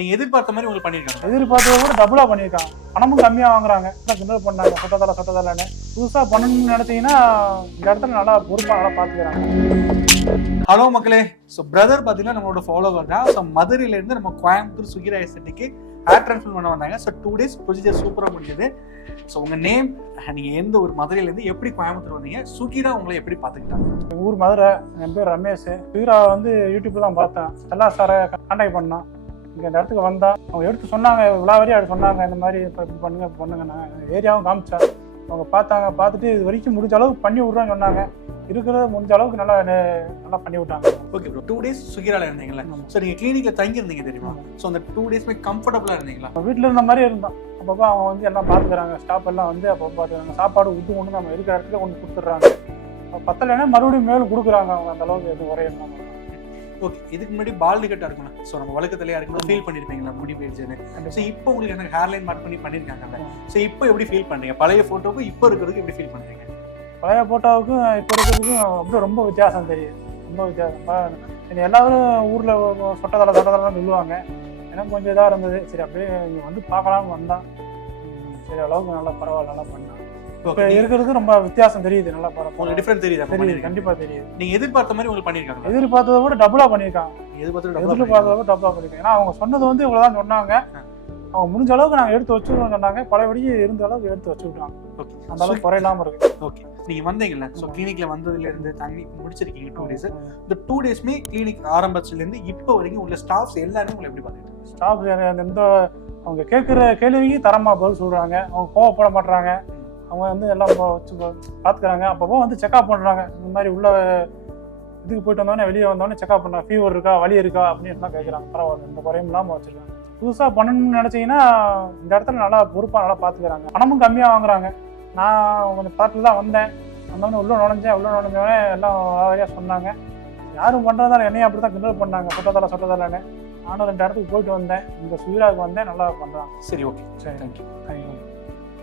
நீங்க எதிர்பார்த்த மாதிரி உங்களுக்கு பண்ணிருக்காங்க. எதிர்பார்த்ததை விட டபுளா பண்ணியிருக்காங்க. பணமும் கம்மியா வாங்குறாங்க. கிண்டல் பண்ணாங்க சொட்டதலன்னு. புதுசா பண்ணணும்னு நினைச்சீங்கன்னா இந்த இடத்துல நல்லா பொறுப்பா நல்லா பாத்துக்கிறாங்க. ஹலோ மக்களே, ஸோ பிரதர் பார்த்தீங்கன்னா நம்மளோட ஃபாலோவர் தான். ஸோ மதுரையிலேருந்து நம்ம கோயம்புத்தூர் சுகிரா எஸ்டேட்டுக்கு ஹேர் டிரான்ஸ்பிளான்ட் பண்ண வந்தாங்க. ஸோ 2 days ப்ரொசீஜர் சூப்பராக முடிஞ்சது. ஸோ உங்கள் நேம், நீங்கள் எந்த ஒரு மதுரையிலேருந்து எப்படி கோயம்புத்தூர் வந்தீங்க, சுகிரா உங்களை எப்படி பார்த்துக்கிட்டாங்க? எங்கள் ஊர் மதுரை, என் பேர் ரமேஷ். சுகிரா யூடியூப்ல தான் பார்த்தேன். செல்லா சாரை கான்டாக்ட் பண்ணான். இங்கே இந்த இடத்துக்கு வந்தா அவங்க எடுத்து சொன்னாங்க, விழாவரியா சொன்னாங்க, இந்த மாதிரி இப்போ பண்ணுங்கண்ணா. ஏரியாவும் காமிச்சா அவங்க பார்த்தாங்க. பார்த்துட்டு இது வரைக்கும் முடிஞ்ச அளவுக்கு பண்ணி விட்றோன்னு சொன்னாங்க. இருக்கிறத முடிஞ்ச அளவுக்கு நல்லா பண்ணி விட்டாங்க. ஓகே ப்ரோ, 2 days சுகிரால இருந்தீங்களா? ஸோ நீங்கள் கிளினிக்கில் தங்கி இருந்தீங்க தெரியுமா? ஸோ அந்த 2 days கம்ஃபர்டபுளாக இருந்தீங்களா? வீட்டில் இருந்த மாதிரி இருந்தோம். அப்பப்போ அவங்க எல்லாம் பார்த்துக்கிறாங்க. ஸ்டாப் எல்லாம் அப்போ பார்த்துக்கிறாங்க. சாப்பாடு விட்டு கொண்டு நம்ம இருக்கிற இடத்துல கொண்டு கொடுத்துட்றாங்க. பத்தலைன்னா மறுபடியும் மேலும் கொடுக்குறாங்க. அவங்க அந்த அளவுக்கு எதுவும் குறையிறாங்க. ஓகே, இதுக்கு முன்னாடி பால்டு கட்டாக இருக்கணும். ஸோ நம்ம வழக்கத்திலேயே இருக்கும்போது ஃபீல் பண்ணியிருப்பீங்களா முடி போயிடுச்சுன்னு? ஸோ இப்போ உங்களுக்கு எனக்கு ஹேர்லைன் மார்க் பண்ணியிருக்காங்கல்ல. ஸோ இப்போ எப்படி ஃபீல் பண்ணுறீங்க? பழைய ஃபோட்டோவுக்கும் இப்போ இருக்கிறதுக்கு எப்படி ஃபீல் பண்ணுறீங்க? பழைய ஃபோட்டோவுக்கும் இப்போ இருக்கிறதுக்கும் அப்படியே ரொம்ப வித்தியாசம் தெரியுது. ரொம்ப வித்தியாசம். எல்லாரும் ஊரில் சொட்டதலை சொல்லுவாங்க. எனக்கு கொஞ்சம் இதாக இருந்தது. சரி அப்படியே இங்கே வந்து பார்க்கலாம்னு வந்தான். சரி அளவுக்கு நல்லா பரவாயில்ல, நல்லா பண்ணேன். இப்போ இருக்கிறது ரொம்ப வித்தியாசம் தெரியுது. நல்லா பரவாயில்ல, டிஃபரன்ஸ் தெரியுது. கண்டிப்பா தெரியுது. நீங்க எதிர்பார்த்த மாதிரி உங்களுக்கு பண்ணிருக்காங்க. எதிர்பார்த்ததை விட டபுளா பண்ணிருக்காங்க. எதிர்பார்த்ததை விட டபுளா பண்ணிருக்காங்க. ஏன்னா அவங்க சொன்னது இவ்வளவுதான் சொன்னாங்க. அவங்க முடிஞ்ச அளவுக்கு நாங்க எடுத்து வச்சுருவோம் சொன்னாங்க. பழையபடி இருந்த அளவுக்கு எடுத்து வச்சுக்கிட்டாங்க. அந்த அளவுக்கு குறையில்லாம இருக்கு. ஓகே, நீங்க வந்தீங்கல்ல, ஸோ கிளினிக்ல வந்ததுல இருந்து தங்கி முடிச்சிருக்கீங்க 2 days. இந்த 2 daysமே கிளினிக் ஆரம்பத்துல இருந்து இப்போ வரைக்கும் உள்ள ஸ்டாஃப்ஸ் எல்லாரும் உங்களை எப்படி பாத்துக்கிட்டாங்க? ஸ்டாஃப் எந்த அவங்க கேட்குற கேள்விக்கு தரமா பதில் சொல்றாங்க. அவங்க கோவப்பட மாட்டாங்க. அவங்க எல்லாம் வச்சு பார்த்துக்கிறாங்க. அப்பப்போ செக்அப் பண்ணுறாங்க. இந்த மாதிரி உள்ள இதுக்கு போயிட்டு வந்தோடனே வெளியே வந்தோடனே செக்அப் பண்ணுறாங்க. ஃபீவர் இருக்கா, வலி இருக்கா அப்படின்னு தான் கேட்குறாங்க. பரவாயில்ல, இந்த குறையும் இல்லாமல் வச்சுருக்காங்க. புதுசாக பண்ணணும்னு நினச்சிங்கன்னா இந்த இடத்துல நல்லா பொறுப்பாக நல்லா பார்த்துக்கிறாங்க. பணமும் கம்மியாக வாங்குறாங்க. நான் கொஞ்சம் பார்த்துல தான் வந்தேன். வந்தோடனே உள்ளே நுழைஞ்சோடனே எல்லாம் வழியாக சொன்னாங்க. யாரும் பண்ணுறதால என்னையும் அப்படி தான் கிண்டல் பண்ணாங்க சொட்டதலன்னு. நானும் 2 இடத்துக்கு போயிட்டு வந்தேன். இந்த சுகிராவுக்கு வந்தேன். நல்லா பண்ணுறாங்க. சரி, ஓகே, சரி, தேங்க்யூ.